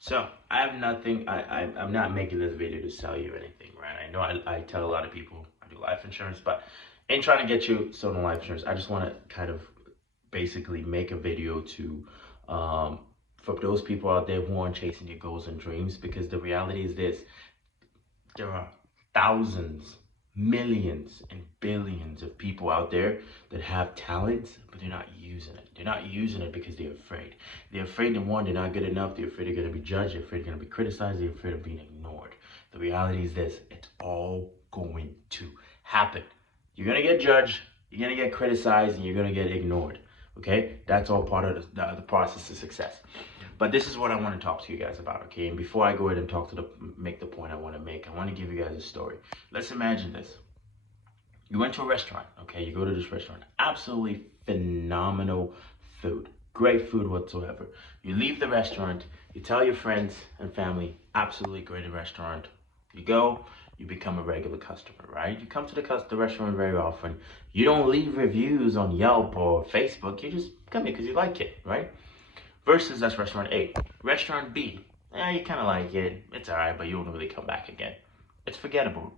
So I have nothing. I'm not making this video to sell you anything, right? I know I tell a lot of people I do life insurance, but in trying to get you some life insurance, I just want to kind of basically make a video to um, for those people out there who aren't chasing your goals and dreams. Because the reality is this: there are thousands, millions, and billions of people out there that have talents, but they're not using it. They're not using it because they're afraid. They're afraid that one, they're not good enough. They're afraid they're going to be judged. They're afraid they're going to be criticized. They're afraid of being ignored. The reality is this: it's all going to happen. You're going to get judged. You're going to get criticized, and you're going to get ignored. Okay, that's all part of the process of success. But this is what I want to talk to you guys about, okay? And before I go ahead and make the point I want to make, I want to give you guys a story. Let's imagine this. You went to a restaurant, okay? You go to this restaurant. Absolutely phenomenal food. Great food whatsoever. You leave the restaurant. You tell your friends and family, absolutely great restaurant. You go, you become a regular customer, right? You come to the restaurant very often. You don't leave reviews on Yelp or Facebook. You just come here because you like it, right? Versus that's restaurant A. Restaurant B, you kind of like it. It's all right, but you won't really come back again. It's forgettable.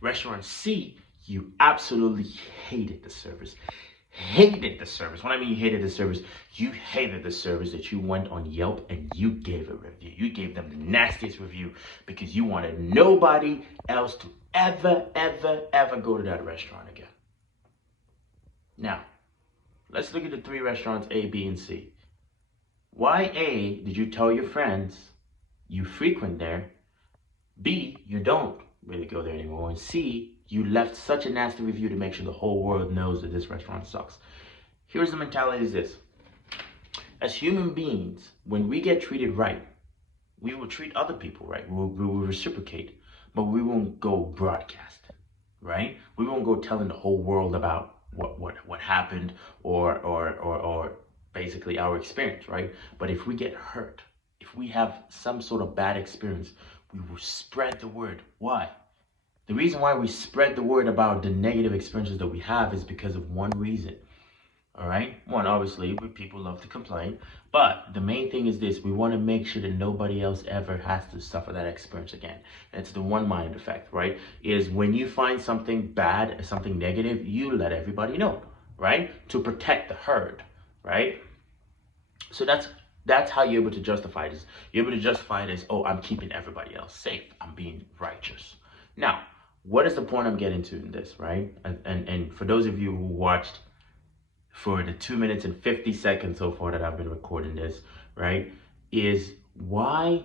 Restaurant C, you absolutely hated the service. Hated the service. When I mean you hated the service, you hated the service that you went on Yelp and you gave a review. You gave them the nastiest review because you wanted nobody else to ever go to that restaurant again. Now, let's look at the three restaurants A, B, and C. Why A, did you tell your friends you frequent there? B, you don't really go there anymore. And C, you left such a nasty review to make sure the whole world knows that this restaurant sucks. Here's the mentality is this. As human beings, when we get treated right, we will treat other people right. We will reciprocate, but we won't go broadcast, right? We won't go telling the whole world about what happened or basically our experience, right? But if we get hurt, if we have some sort of bad experience, we will spread the word. Why? The reason why we spread the word about the negative experiences that we have is because of one reason. All right. One, obviously, people love to complain, but the main thing is this: we want to make sure that nobody else ever has to suffer that experience again. It's the one mind effect, right? Is when you find something bad, something negative, you let everybody know, right? To protect the herd, right? So that's how you're able to justify this. You're able to justify this. Oh, I'm keeping everybody else safe. I'm being righteous. Now, what is the point I'm getting to in this, right? And for those of you who watched for the 2 minutes and 50 seconds so far that I've been recording this, right, is why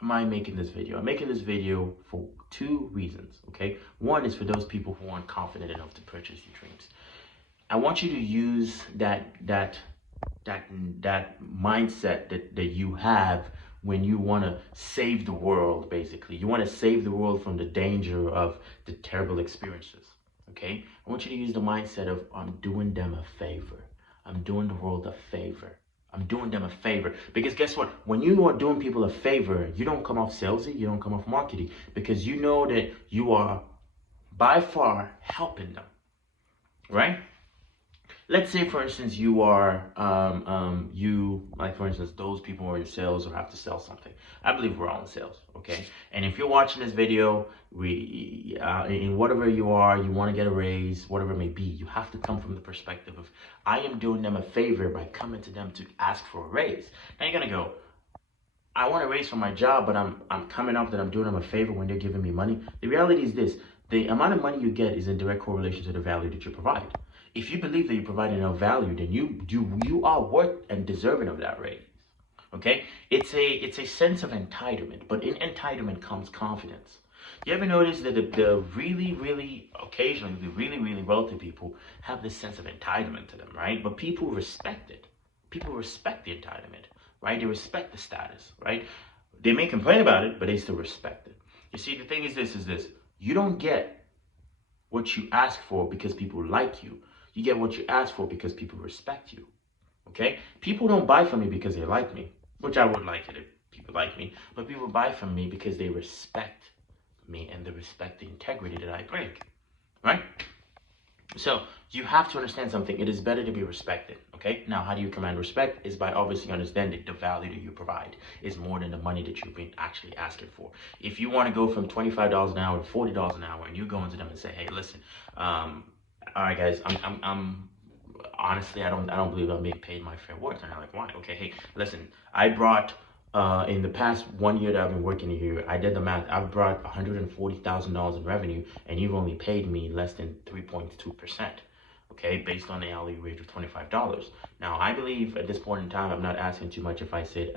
am I making this video? I'm making this video for two reasons, okay? One is for those people who aren't confident enough to purchase your dreams. I want you to use that mindset that you have when you want to save the world. Basically, you want to save the world from the danger of the terrible experiences. Okay, I want you to use the mindset of I'm doing them a favor. I'm doing the world a favor. I'm doing them a favor. Because guess what? When you are doing people a favor, you don't come off salesy, you don't come off markety, because you know that you are by far helping them, right? Let's say, for instance, you are, like, for instance, those people who are in sales or have to sell something. I believe we're all in sales, okay? And if you're watching this video, in whatever you are, you want to get a raise, whatever it may be, you have to come from the perspective of, I am doing them a favor by coming to them to ask for a raise. Now you're going to go, I want a raise for my job, but I'm coming off that I'm doing them a favor when they're giving me money. The reality is this: the amount of money you get is in direct correlation to the value that you provide. If you believe that you provide enough value, then you are worth and deserving of that raise. Okay? It's a sense of entitlement, but in entitlement comes confidence. You ever notice that the really occasionally the really wealthy people have this sense of entitlement to them, right? But people respect it. People respect the entitlement, right? They respect the status, right? They may complain about it, but they still respect it. You see, the thing is this: you don't get what you ask for because people like you. You get what you ask for because people respect you. Okay? People don't buy from me because they like me, which I would like it if people like me, but people buy from me because they respect me and they respect the integrity that I bring. Right? So you have to understand something. It is better to be respected. Okay. Now, how do you command respect? Is by obviously understanding the value that you provide is more than the money that you've been actually asking for. If you want to go from $25 an hour to $40 an hour, and you go into them and say, "Hey, listen, all right, guys, I'm honestly, I don't believe I'm being paid my fair worth." And I'm like, "Why?" Okay, hey, listen, I brought in the past 1 year that I've been working here, I did the math. I've brought $140,000 in revenue, and you've only paid me less than 3.2%. Okay, based on the hourly wage of $25. Now, I believe at this point in time, I'm not asking too much if I said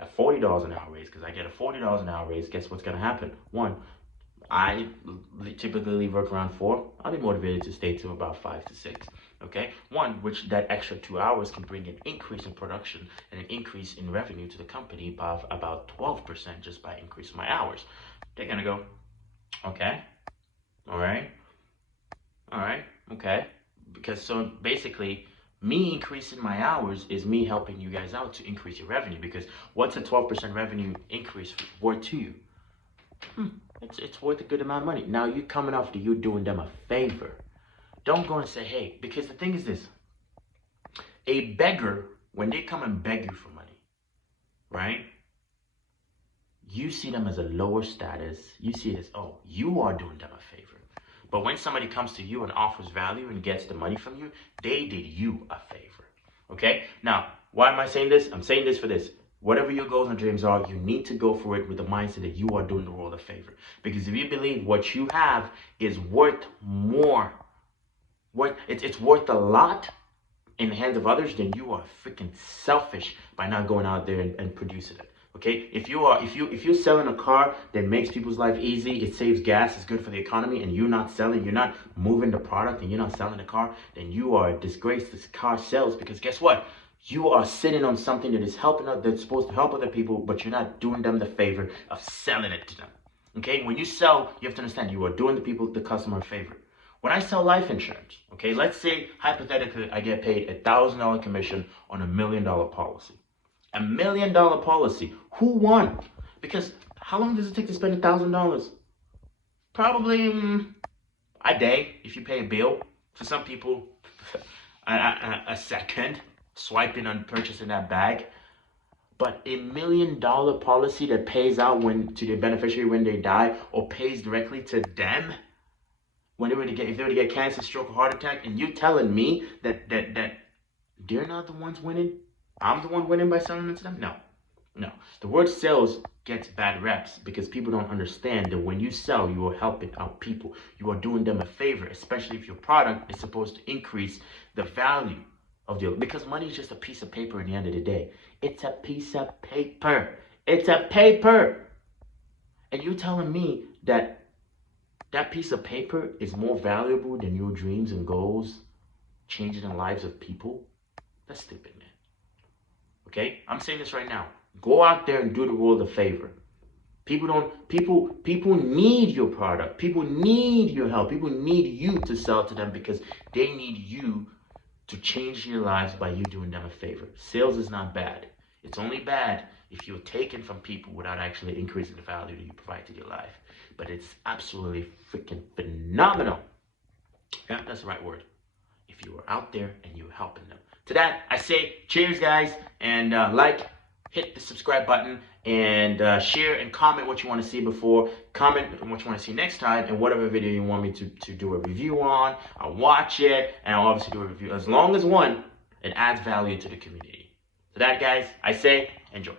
a $40 an hour raise, because I get a $40 an hour raise. Guess what's gonna happen? One, I typically leave work around 4. I'll be motivated to stay to about 5 to 6. Okay, one, which that extra 2 hours can bring an increase in production and an increase in revenue to the company by about 12% just by increasing my hours. They're gonna go, okay, all right, okay, because so basically, me increasing my hours is me helping you guys out to increase your revenue. Because what's a 12% revenue increase worth to you? It's worth a good amount of money. Now you coming after you doing them a favor. Don't go and say, "Hey," because the thing is this: a beggar, when they come and beg you for money, right? You see them as a lower status. You see it as, oh, you are doing them a favor. But when somebody comes to you and offers value and gets the money from you, they did you a favor. Okay? Now, why am I saying this? I'm saying this for this. Whatever your goals and dreams are, you need to go for it with the mindset that you are doing the world a favor. Because if you believe what you have is worth more, it's worth a lot in the hands of others, then you are freaking selfish by not going out there and producing it. Okay, if you're selling a car that makes people's life easy, it saves gas, it's good for the economy, and you're not moving the product, and you're not selling the car, then you are a disgrace to car sales. Because guess what? You are sitting on something that is that's supposed to help other people, but you're not doing them the favor of selling it to them. Okay, when you sell, you have to understand you are doing the customer a favor. When I sell life insurance, okay, let's say hypothetically I get paid $1,000 commission on $1 million policy. $1 million policy. Who won? Because how long does it take to spend $1,000? Probably a day if you pay a bill. For some people, a second swiping on purchasing that bag. But $1 million policy that pays out to the beneficiary when they die, or pays directly to them when if they were to get cancer, stroke, or heart attack, and you telling me that they're not the ones winning? I'm the one winning by selling it to them? No. The word sales gets bad reps because people don't understand that when you sell, you are helping out people. You are doing them a favor, especially if your product is supposed to increase the value of because money is just a piece of paper at the end of the day. It's a piece of paper. It's a paper. And you telling me that piece of paper is more valuable than your dreams and goals changing the lives of people? That's stupid, man. Okay? I'm saying this right now. Go out there and do the world a favor. People need your product. People need your help. People need you to sell to them because they need you to change your lives by you doing them a favor. Sales is not bad. It's only bad if you're taking from people without actually increasing the value that you provide to your life. But it's absolutely freaking phenomenal. Yeah, that's the right word. If you are out there and you're helping them. To that, I say cheers, guys, and hit the subscribe button, and share and comment what you want to see before. Comment what you want to see next time, and whatever video you want me to do a review on. I'll watch it, and I'll obviously do a review. As long as it adds value to the community. So that, guys, I say enjoy.